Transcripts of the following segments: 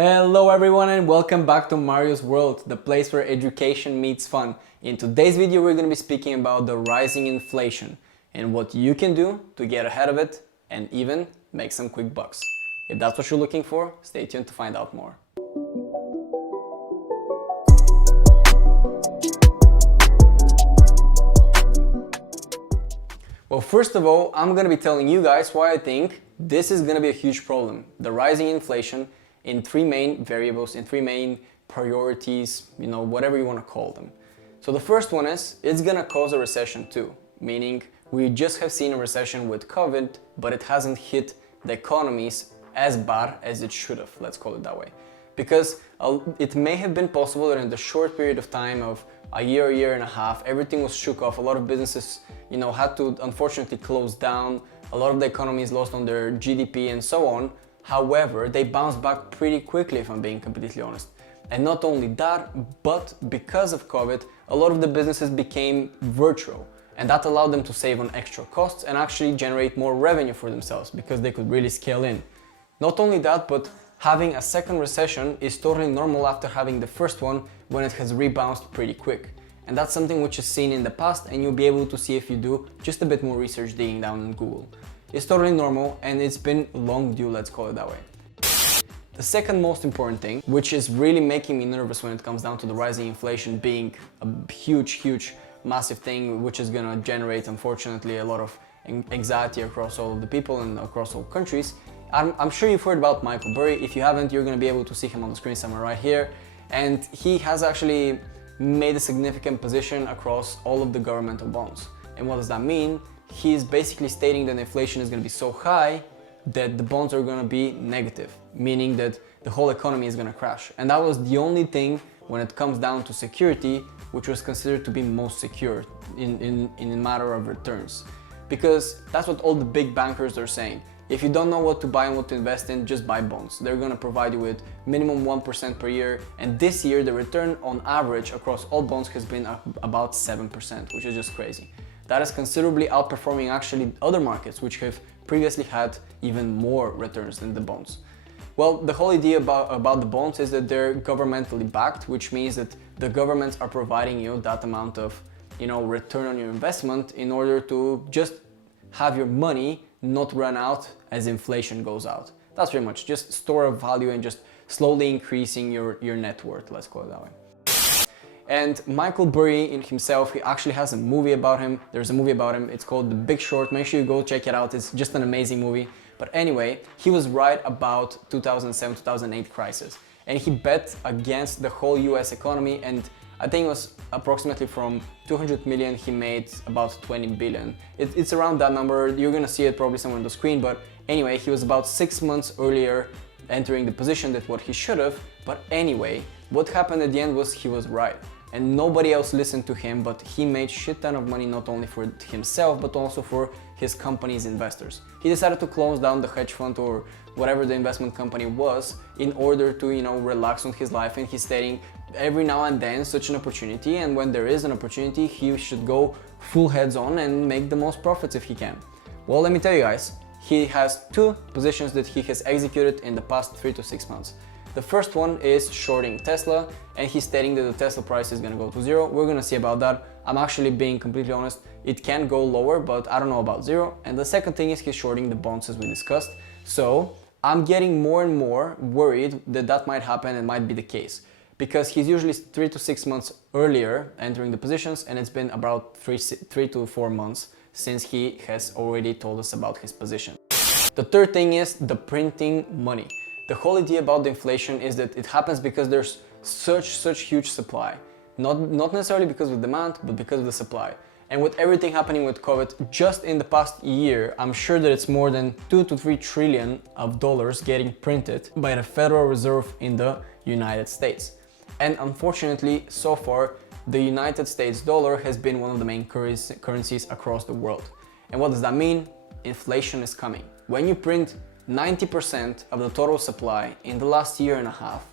Hello everyone and welcome back to Mario's World, the place where education meets fun. In today's video we're going to be speaking about the rising inflation and what you can do to get ahead of it and even make some quick bucks. If that's what you're looking for, stay tuned to find out more. Well, first of all, I'm going to be telling you guys why I think this is going to be a huge problem. The rising inflation in three main variables, in three main priorities, whatever you want to call them. So the first one is, it's going to cause a recession too, meaning we just have seen a recession with COVID, but it hasn't hit the economies as bad as it should have, let's call it that way. Because it may have been possible that in the short period of time of a year and a half, everything was shook off. A lot of businesses, had to unfortunately close down. A lot of the economies lost on their GDP and so on. However, they bounced back pretty quickly, if I'm being completely honest. And not only that, but because of COVID, a lot of the businesses became virtual. And that allowed them to save on extra costs and actually generate more revenue for themselves because they could really scale in. Not only that, but having a second recession is totally normal after having the first one when it has rebounded pretty quick. And that's something which is seen in the past, and you'll be able to see if you do just a bit more research digging down in Google. It's totally normal and it's been long due, let's call it that way. The second most important thing, which is really making me nervous when it comes down to the rising inflation being a huge, massive thing, which is gonna generate, unfortunately, a lot of anxiety across all of the people and across all countries. I'm sure you've heard about Michael Burry. If you haven't, you're gonna be able to see him on the screen somewhere right here. And he has actually made a significant position across all of the governmental bonds. And what does that mean? He's basically stating that inflation is gonna be so high that the bonds are gonna be negative, meaning that the whole economy is gonna crash. And that was the only thing when it comes down to security, which was considered to be most secure in a matter of returns. Because that's what all the big bankers are saying. If you don't know what to buy and what to invest in, just buy bonds. They're gonna provide you with minimum 1% per year. And this year, the return on average across all bonds has been about 7%, which is just crazy. That is considerably outperforming actually other markets, which have previously had even more returns than the bonds. Well, the whole idea about the bonds is that they're governmentally backed, which means that the governments are providing you that amount of, return on your investment in order to just have your money not run out as inflation goes out. That's pretty much just store of value and just slowly increasing your net worth, let's call it that way. And Michael Burry in himself, he actually has a movie about him. There's a movie about him. It's called The Big Short. Make sure you go check it out. It's just an amazing movie. But anyway, he was right about 2007-2008 crisis. And he bet against the whole US economy, and I think it was approximately from 200 million, he made about 20 billion. It's around that number. You're gonna see it probably somewhere on the screen, but anyway, he was about 6 months earlier entering the position that what he should have. But anyway, what happened at the end was he was right. And nobody else listened to him, but he made shit ton of money not only for himself, but also for his company's investors. He decided to close down the hedge fund or whatever the investment company was in order to, relax on his life. And he's stating every now and then such an opportunity, and when there is an opportunity, he should go full heads on and make the most profits if he can. Well, let me tell you guys, he has two positions that he has executed in the past 3 to 6 months. The first one is shorting Tesla, and he's stating that the Tesla price is gonna go to zero. We're gonna see about that. I'm actually being completely honest, it can go lower, but I don't know about zero. And the second thing is he's shorting the bonds, as we discussed. So I'm getting more and more worried that that might happen and might be the case, because he's usually 3 to 6 months earlier entering the positions, and it's been about 3 to 4 months since he has already told us about his position. The third thing is the printing money. The whole idea about the inflation is that it happens because there's such huge supply. Not necessarily because of demand, but because of the supply. And with everything happening with COVID, just in the past year, I'm sure that it's more than 2 to 3 trillion of dollars getting printed by the Federal Reserve in the United States. And unfortunately, so far, the United States dollar has been one of the main currencies across the world. And what does that mean? Inflation is coming. When you print 90% of the total supply in the last year and a half,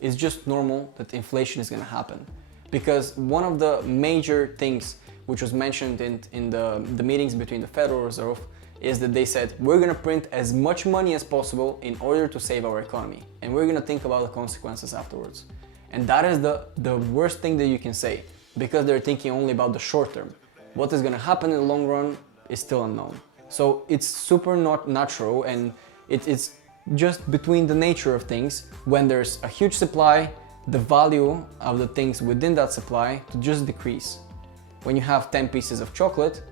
it's just normal that inflation is going to happen. Because one of the major things which was mentioned in the meetings between the Federal Reserve is that they said, we're gonna print as much money as possible in order to save our economy. And we're gonna think about the consequences afterwards. And that is the worst thing that you can say, because they're thinking only about the short term. What is gonna happen in the long run is still unknown. So it's super not natural, and it's just between the nature of things. When there's a huge supply, the value of the things within that supply to just decrease. When you have 10 pieces of chocolate,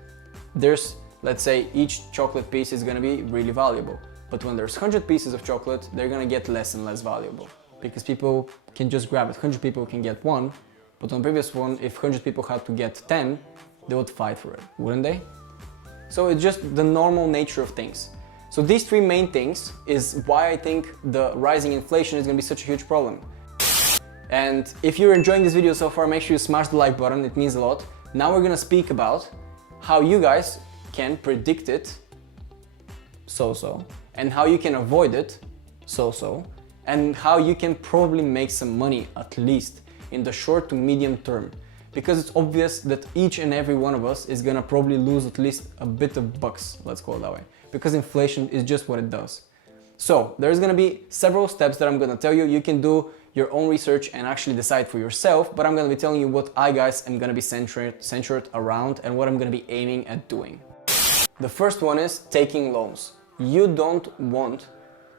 there's, let's say, each chocolate piece is gonna be really valuable. But when there's 100 pieces of chocolate, they're gonna get less and less valuable, because people can just grab it. 100 people can get one, but on the previous one, if 100 people had to get 10, they would fight for it, wouldn't they? So it's just the normal nature of things. So these three main things is why I think the rising inflation is gonna be such a huge problem. And if you're enjoying this video so far, make sure you smash the like button, it means a lot. Now we're gonna speak about how you guys can predict it, so-so, and how you can avoid it, so-so, and how you can probably make some money, at least in the short to medium term. Because it's obvious that each and every one of us is gonna probably lose at least a bit of bucks, let's call it that way, because inflation is just what it does. So there's gonna be several steps that I'm gonna tell you. You can do your own research and actually decide for yourself, but I'm gonna be telling you what I guys am gonna be centered around and what I'm gonna be aiming at doing. The first one is taking loans. You don't want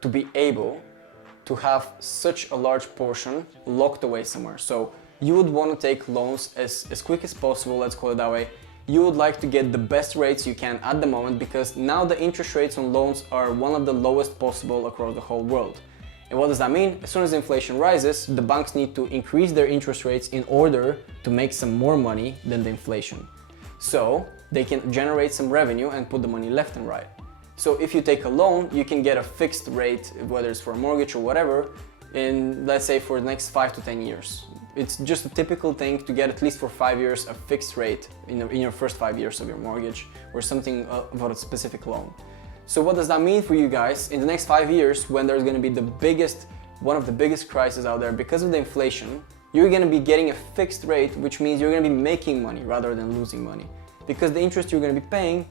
to be able to have such a large portion locked away somewhere. So you would want to take loans as quick as possible, let's call it that way. You would like to get the best rates you can at the moment, because now the interest rates on loans are one of the lowest possible across the whole world. And what does that mean? As soon as inflation rises, the banks need to increase their interest rates in order to make some more money than the inflation. So they can generate some revenue and put the money left and right. So if you take a loan, you can get a fixed rate, whether it's for a mortgage or whatever, in, let's say, for the next 5 to 10 years. It's just a typical thing to get, at least for 5 years, a fixed rate in your first 5 years of your mortgage, or something about a specific loan. So what does that mean for you guys? In the next 5 years, when there's going to be one of the biggest crises out there because of the inflation, you're going to be getting a fixed rate, which means you're going to be making money rather than losing money, because the interest you're going to be paying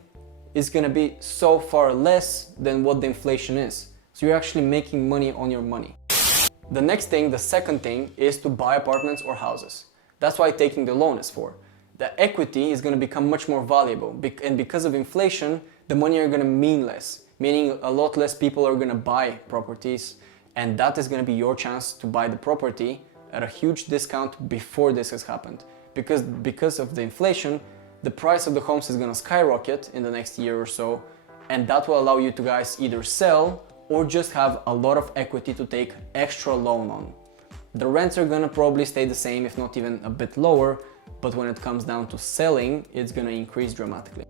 is going to be so far less than what the inflation is. So you're actually making money on your money. The next thing, the second thing, is to buy apartments or houses. That's why taking the loan is for. The equity is going to become much more valuable, and because of inflation, the money are going to mean less, meaning a lot less people are going to buy properties, and that is going to be your chance to buy the property at a huge discount before this has happened. Because of the inflation, the price of the homes is going to skyrocket in the next year or so, and that will allow you to guys either sell or just have a lot of equity to take extra loan on. The rents are gonna probably stay the same, if not even a bit lower, but when it comes down to selling, it's gonna increase dramatically.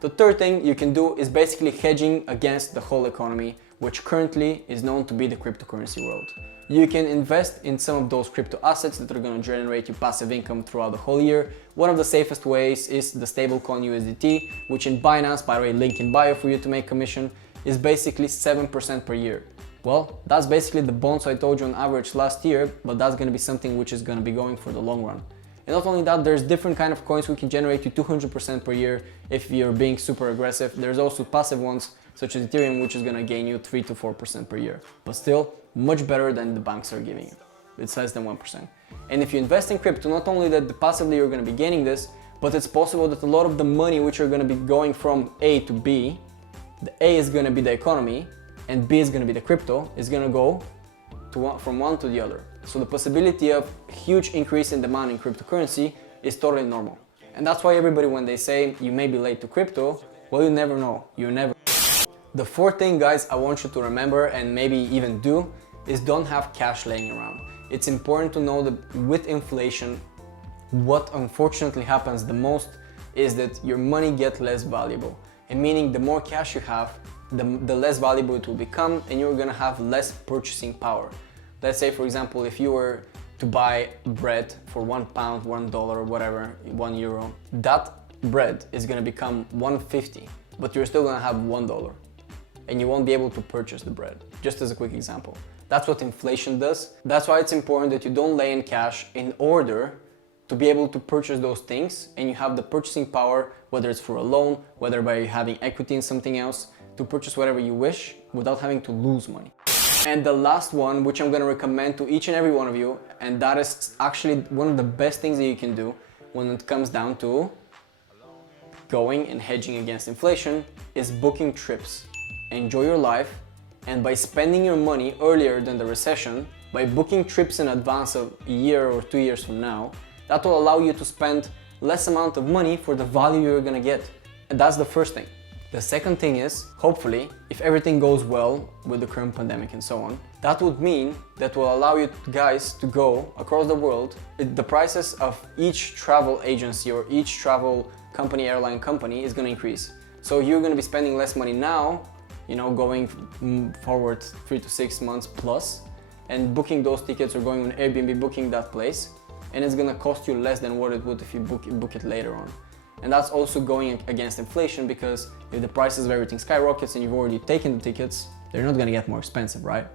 The third thing you can do is basically hedging against the whole economy, which currently is known to be the cryptocurrency world. You can invest in some of those crypto assets that are gonna generate you passive income throughout the whole year. One of the safest ways is the stablecoin USDT, which in Binance, by the way, link in bio for you to make commission, is basically 7% per year. Well, that's basically the bonds I told you on average last year, but that's going to be something which is going to be going for the long run. And not only that, there's different kind of coins which can generate you 200% per year if you're being super aggressive. There's also passive ones such as Ethereum, which is going to gain you 3 to 4% per year, but still much better than the banks are giving you. It's less than 1%. And if you invest in crypto, not only that passively you're going to be gaining this, but it's possible that a lot of the money which are going to be going from A to B, the A is going to be the economy and B is going to be the crypto, is going to go from one to the other. So the possibility of huge increase in demand in cryptocurrency is totally normal. And that's why everybody, when they say you may be late to crypto, well, you never know. You never. The fourth thing, guys, I want you to remember and maybe even do is don't have cash laying around. It's important to know that with inflation, what unfortunately happens the most is that your money gets less valuable. And meaning the more cash you have, the less valuable it will become, and you're gonna have less purchasing power. Let's say, for example, if you were to buy bread for £1, $1, whatever, €1, that bread is gonna become $1.50, but you're still gonna have $1, and you won't be able to purchase the bread, just as a quick example. That's what inflation does. That's why it's important that you don't lay in cash in order to be able to purchase those things, and you have the purchasing power, whether it's for a loan, whether by having equity in something else, to purchase whatever you wish without having to lose money. And the last one, which I'm going to recommend to each and every one of you, and that is actually one of the best things that you can do when it comes down to going and hedging against inflation, is booking trips. Enjoy your life, and by spending your money earlier than the recession, by booking trips in advance of a year or 2 years from now, that will allow you to spend less amount of money for the value you're gonna get. And that's the first thing. The second thing is, hopefully, if everything goes well with the current pandemic and so on, that would mean that will allow you guys to go across the world. The prices of each travel agency or each travel company, airline company, is gonna increase. So you're gonna be spending less money now, you know, going forward 3 to 6 months plus, and booking those tickets or going on Airbnb, booking that place, and it's gonna cost you less than what it would if you book it later on. And that's also going against inflation, because if the prices of everything skyrockets and you've already taken the tickets, they're not gonna get more expensive, right?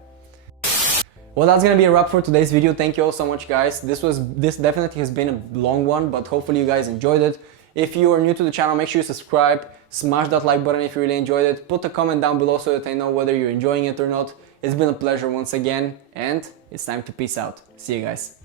Well, that's gonna be a wrap for today's video. Thank you all so much, guys. This definitely has been a long one, but hopefully you guys enjoyed it. If you are new to the channel, make sure you subscribe, smash that like button if you really enjoyed it. Put a comment down below so that I know whether you're enjoying it or not. It's been a pleasure once again, and it's time to peace out. See you guys.